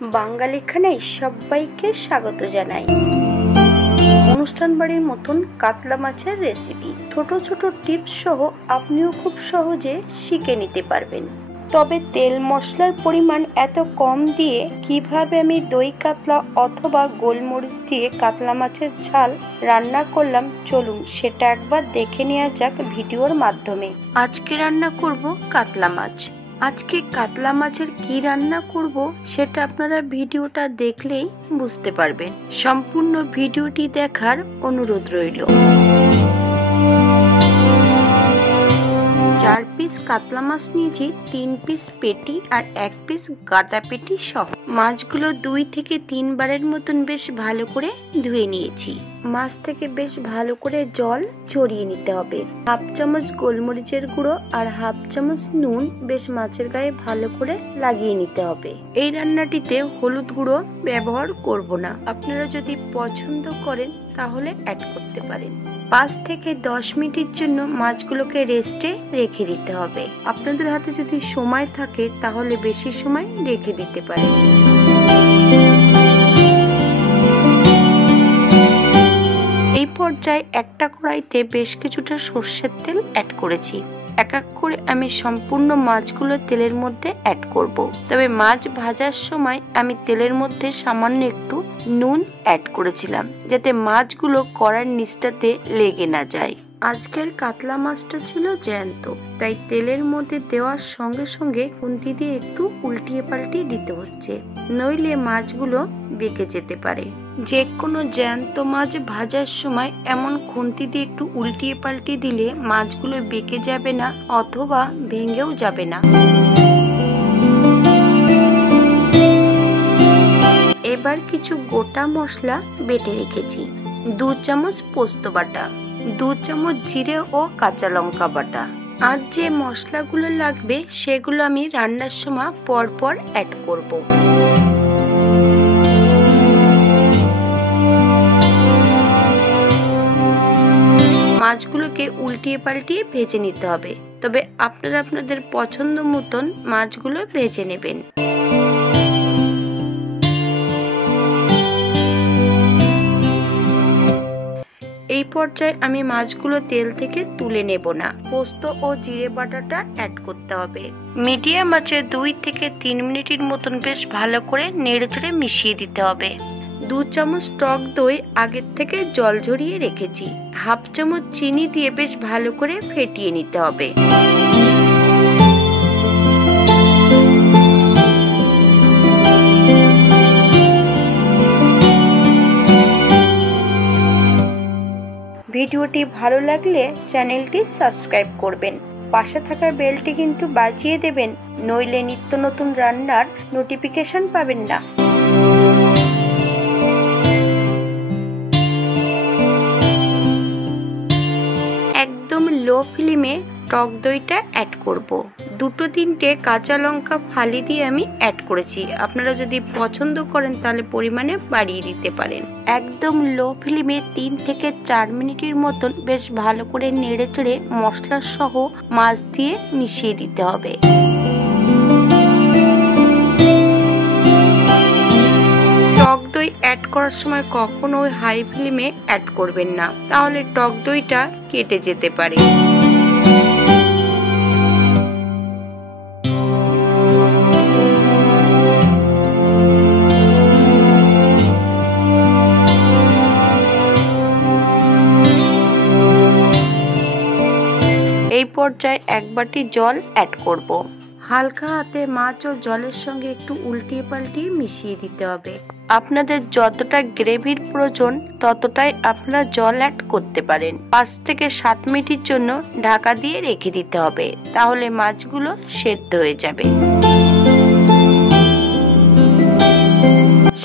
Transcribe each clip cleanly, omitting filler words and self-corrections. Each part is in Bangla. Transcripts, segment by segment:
বাঙালি খানায় সবাইকে স্বাগত জানাই। অনুষ্ঠান বাড়ির মতন কাতলা মাছের রেসিপি, ছোট ছোট টিপস সহ আপনিও খুব সহজে শিখে নিতে পারবেন। তবে তেল মশলার পরিমাণ এত কম দিয়ে কিভাবে আমি দই কাতলা অথবা গোলমরিচ দিয়ে কাতলা মাছের ঝাল রান্না করলাম, চলুন সেটা একবার দেখে নেওয়া যাক ভিডিওর মাধ্যমে। আজকে রান্না করব কাতলা মাছ। আজকে কাতলা মাছের কি রান্না করব সেটা আপনারা ভিডিওটা দেখলেই বুঝতে পারবেন। সম্পূর্ণ ভিডিওটি দেখার অনুরোধ রইল। 4 পিস কাতলা মাছ নিয়েছি, 3 পিস পেটি আর 1 পিস গাদা পেটি সহ। মাছগুলো 2 থেকে 3 বারের মতন বেশ ভালো করে ধুয়ে নিয়েছি। মাছ থেকে বেশ ভালো করে জল ঝরিয়ে নিতে হবে। হাফ চামচ গোলমরিচের গুঁড়ো আর হাফ চামচ নুন বেশ মাছের গায়ে ভালো করে লাগিয়ে নিতে হবে। এই রান্নাটিতে হলুদ গুঁড়ো ব্যবহার করব না, আপনারা যদি পছন্দ করেন তাহলে অ্যাড করতে পারেন। 5 থেকে 10 মিনিটের জন্য মাছগুলোকে রেস্টে রেখে দিতে হবে। আপনাদের হাতে যদি সময় থাকে তাহলে বেশি সময় রেখে দিতে পারেন। এই পর্যায়ে একটা কড়াইতে বেশ কিছুটা সর্ষের তেল অ্যাড করেছি। এক এক করে আমি সম্পূর্ণ মাছগুলো তেলের মধ্যে অ্যাড করব। তবে মাছ ভাজার সময় আমি তেলের মধ্যে সামান্য একটু নুন অ্যাড করেছিলাম, যাতে মাছগুলো কড়াইয়ের নিচটাতে লেগে না যায়। আজকের কাতলা মাছটা ছিল জ্যান্ত, তাই তেলের মধ্যে দেওয়ার সঙ্গে সঙ্গে খুন্তি দিয়ে একটু উল্টিয়ে পাল্টিয়ে দিতে হচ্ছে, নইলে মাছগুলো বেঁকে যেতে পারে। যে কোনো জ্যান্ত মাছ ভাজার সময় এমন খুন্তি দিয়ে একটু উল্টিয়ে পাল্টিয়ে দিলে মাছগুলো বেঁকে যাবে না অথবা ভেঙেও যাবে না। এবার কিছু গোটা মশলা বেটে রেখেছি। 2 চামচ পোস্ত বাটা, 2 চামচ জিরে ও কাঁচা লঙ্কা বাটা। আর যে মশলাগুলো লাগবে সেগুলো আমি রান্নার সময় পরপর অ্যাড করব। মাছগুলোকে উল্টিয়ে পাল্টিয়ে ভেজে নিতে হবে, তবে আপনারা আপনাদের পছন্দ মতন মাছগুলো ভেজে নেবেন। এই পর্যায়ে আমি মাছগুলো তেল থেকে তুলে নেব না, পোস্ত ও জিরে বাটাটা অ্যাড করতে হবে। মিডিয়াম আঁচে 2 থেকে 3 মিনিটের মতন বেশ ভালো করে নেড়েচেড়ে মিশিয়ে দিতে হবে। 2 চামচ টক দই আগের থেকে জল ঝরিয়ে রেখেছি। হাফ চামচ চিনি দিয়ে বেশ ভালো করে ফেটিয়ে নিতে হবে। ভিডিওটি ভালো লাগলে চ্যানেলটি সাবস্ক্রাইব করবেন, পাশে থাকা বেলটি কিন্তু বাজিয়ে দেবেন, নইলে নিত্য নতুন রান্নার নোটিফিকেশন পাবেন না। একদম লো ফ্লেমে টক দইটা অ্যাড করব। 2-3টে কাঁচা লঙ্কা ফালি দিয়ে আমি অ্যাড করেছি, আপনারা যদি পছন্দ করেন তাহলে পরিমাণে বাড়িয়ে দিতে পারেন। একদম লো ফ্লেমে 3 থেকে 4 মিনিটের মতন বেশ ভালো করে নেড়েচেড়ে মশলা সহ মাছ দিয়ে মিশিয়ে দিতে হবে। টক দই অ্যাড করার সময় কখনো হাই ফ্লেমে অ্যাড করবেন না, তাহলে টক দইটা কেটে যেতে পারে। এই পর্যায়ে 1 বাটি জল অ্যাড করব। হালকা হাতে মাছ ও জলের সঙ্গে একটু উল্টিয়ে পাল্টিয়ে মিশিয়ে দিতে হবে। আপনাদের যতটা গ্রেভির প্রয়োজন ততটাই আপনারা জল অ্যাড করতে পারেন। 5 থেকে 7 মিনিটের জন্য ঢাকা দিয়ে রেখে দিতে হবে, তাহলে মাছগুলো সেদ্ধ হয়ে যাবে।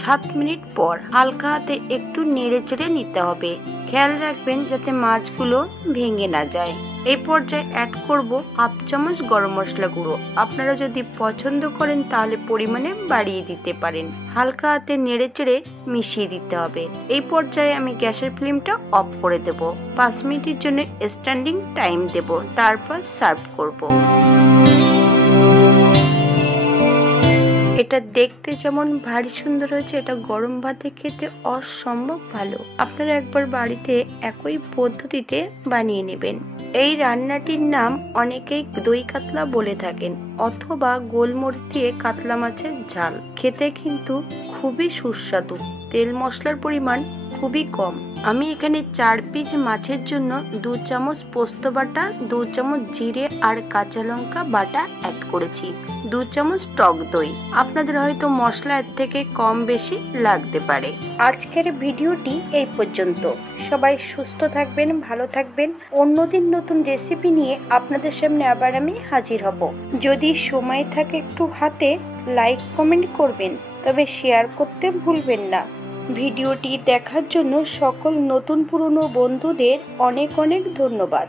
7 মিনিট পর হালকা হাতে একটু নেড়ে চেড়ে নিতে হবে। খেয়াল রাখবেন যাতে মাছগুলো ভেঙে না যায়। এই পর্যায়ে অ্যাড করব হাফ চামচ গরম মশলা গুঁড়ো। আপনারা যদি পছন্দ করেন তাহলে পরিমাণে বাড়িয়ে দিতে পারেন। হালকা হাতে নেড়ে চেড়ে মিশিয়ে দিতে হবে। এই পর্যায়ে আমি গ্যাসের ফ্লেমটা অফ করে দেব। 5 মিনিটের জন্য স্ট্যান্ডিং টাইম দেব, তারপর সার্ভ করব। এটা দেখতে যেমন ভারী সুন্দর হয়েছে, এটা গরম ভাতে খেতে অসম্ভব ভালো। আপনারা একবার বাড়িতে একই পদ্ধতিতে বানিয়ে নেবেন। এই রান্নাটির নাম অনেকেই দই কাতলা বলে থাকেন অথবা গোলমরিচ দিয়ে কাতলা মাছের ঝাল। খেতে কিন্তু খুবই সুস্বাদু, তেল মশলার পরিমাণ খুবই কম। আমি এখানে 4 পিস মাছের জন্য 2 চামচ পোস্ত বাটা, 2 চামচ জিরে আর কাঁচা লঙ্কা বাটা অ্যাড করেছি, 2 চামচ টক দই। আপনাদের হয়তো মশলা এর থেকে কম বেশি লাগতে পারে। আজকের ভিডিওটি এই পর্যন্ত। সবাই সুস্থ থাকবেন, ভালো থাকবেন। অন্যদিন নতুন রেসিপি নিয়ে আপনাদের সামনে আবার আমি হাজির হব। যদি সময় থাকে একটু হাতে, লাইক কমেন্ট করবেন, তবে শেয়ার করতে ভুলবেন না। ভিডিওটি দেখার জন্য সকল নতুন পুরনো বন্ধুদের অনেক অনেক ধন্যবাদ।